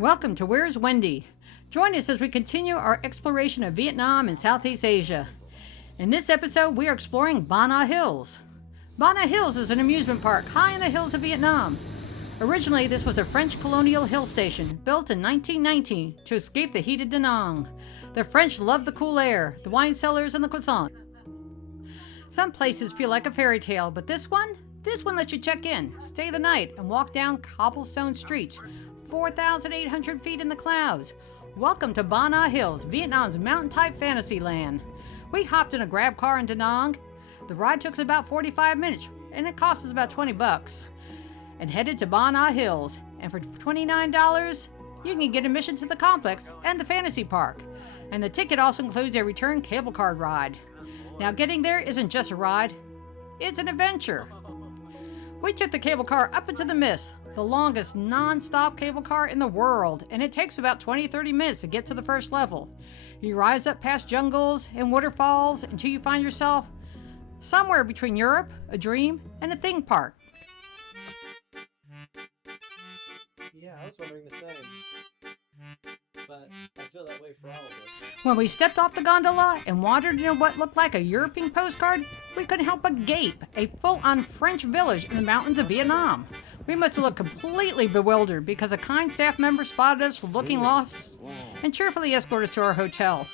Welcome to Where's Wendy? Join us as we continue our exploration of Vietnam and Southeast Asia. In this episode, we are exploring Ba Na Hills. Ba Na Hills is an amusement park high in the hills of Vietnam. Originally, this was a French colonial hill station built in 1919 to escape the heat of Da Nang. The French loved the cool air, the wine cellars, and the croissant. Some places feel like a fairy tale, but this one lets you check in, stay the night, and walk down cobblestone streets, 4,800 feet in the clouds. Welcome to Ba Na Hills, Vietnam's mountaintop fantasy land. We hopped in a grab car in Da Nang. The ride took us about 45 minutes, and it cost us about $20. And headed to Ba Na Hills. And for $29, you can get admission to the complex and the fantasy park. And the ticket also includes a return cable car ride. Now, getting there isn't just a ride, it's an adventure. We took the cable car up into the mist, the longest non-stop cable car in the world, and it takes about 20-30 minutes to get to the first level. You rise up past jungles and waterfalls until you find yourself somewhere between Europe, a dream, and a theme park. Yeah, I was wondering the same. But I feel that way for all of us. When we stepped off the gondola and wandered into what looked like a European postcard, we couldn't help but gape, a full-on French village in the mountains of Vietnam. We must have looked completely bewildered because a kind staff member spotted us looking lost and cheerfully escorted us to our hotel.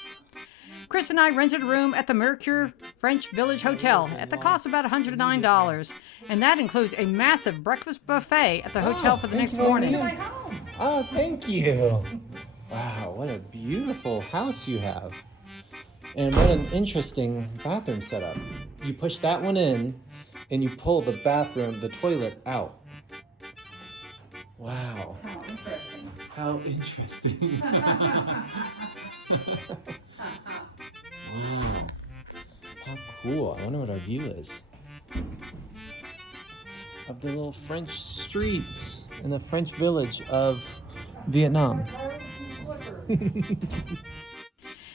Chris and I rented a room at the Mercure French Village Hotel at the cost of about $109, and that includes a massive breakfast buffet at the hotel for the next morning. Oh, thank you. Wow, what a beautiful house you have. And what an interesting bathroom setup. You push that one in, and you pull the toilet out. Wow. How interesting. How interesting. Wow. How cool. I wonder what our view is. Of the little French streets in the French village of Vietnam.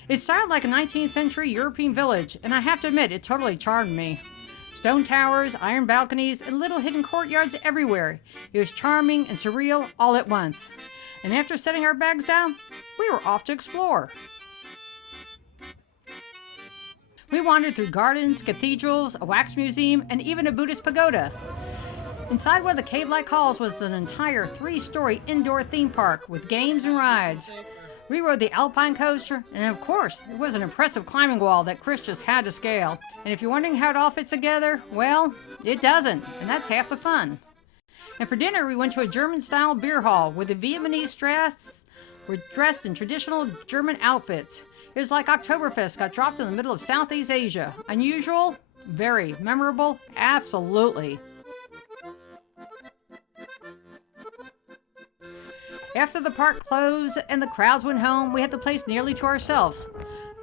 It sounded like a 19th century European village, and I have to admit, it totally charmed me. Stone towers, iron balconies, and little hidden courtyards everywhere. It was charming and surreal all at once. And after setting our bags down, we were off to explore. We wandered through gardens, cathedrals, a wax museum, and even a Buddhist pagoda. Inside one of the cave-like halls was an entire 3-story indoor theme park with games and rides. We rode the alpine coaster, and of course, it was an impressive climbing wall that Chris just had to scale. And if you're wondering how it all fits together, well, it doesn't, and that's half the fun. And for dinner, we went to a German-style beer hall where the Vietnamese strass were dressed in traditional German outfits. It was like Oktoberfest got dropped in the middle of Southeast Asia. Unusual? Very. Memorable? Absolutely. After the park closed and the crowds went home, we had the place nearly to ourselves.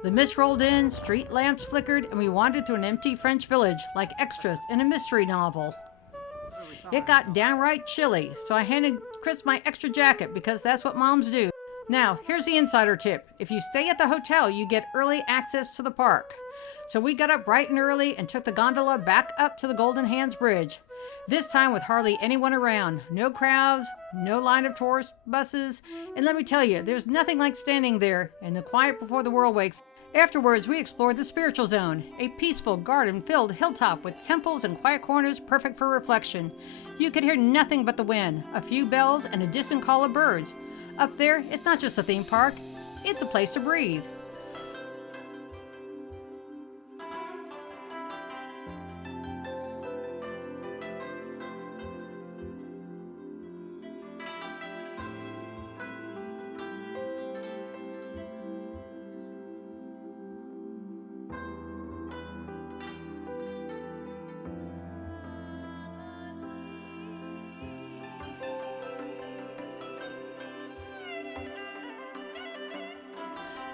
The mist rolled in, street lamps flickered, and we wandered through an empty French village like extras in a mystery novel. It got downright chilly, so I handed Chris my extra jacket because that's what moms do. Now, here's the insider tip. If you stay at the hotel, you get early access to the park. So we got up bright and early and took the gondola back up to the Golden Hands Bridge. This time with hardly anyone around. No crowds, no line of tourist buses. And let me tell you, there's nothing like standing there in the quiet before the world wakes. Afterwards, we explored the spiritual zone, a peaceful garden-filled hilltop with temples and quiet corners perfect for reflection. You could hear nothing but the wind, a few bells, and a distant call of birds. Up there, it's not just a theme park, it's a place to breathe.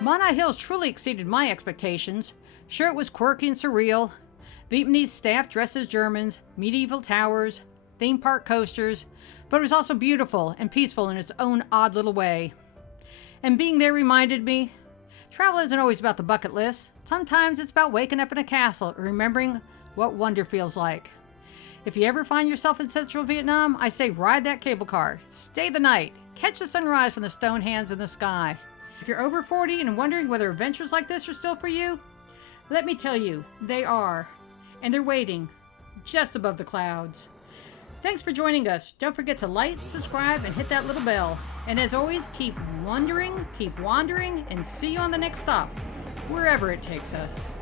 Ba Na Hills truly exceeded my expectations. Sure, it was quirky and surreal. Vietnamese staff dressed as Germans, medieval towers, theme park coasters, but it was also beautiful and peaceful in its own odd little way. And being there reminded me, travel isn't always about the bucket list. Sometimes it's about waking up in a castle and remembering what wonder feels like. If you ever find yourself in central Vietnam, I say ride that cable car, stay the night, Catch the sunrise from the stone hands in the sky. If you're over 40 and wondering whether adventures like this are still for you, let me tell you, they are. And they're waiting just above the clouds. Thanks for joining us. Don't forget to like, subscribe, and hit that little bell. And as always, keep wondering, keep wandering, and see you on the next stop, wherever it takes us.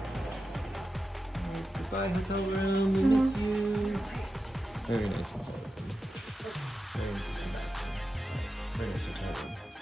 Goodbye, hotel room. We miss you. Very nice hotel room. Very nice to come back to. Very nice hotel room.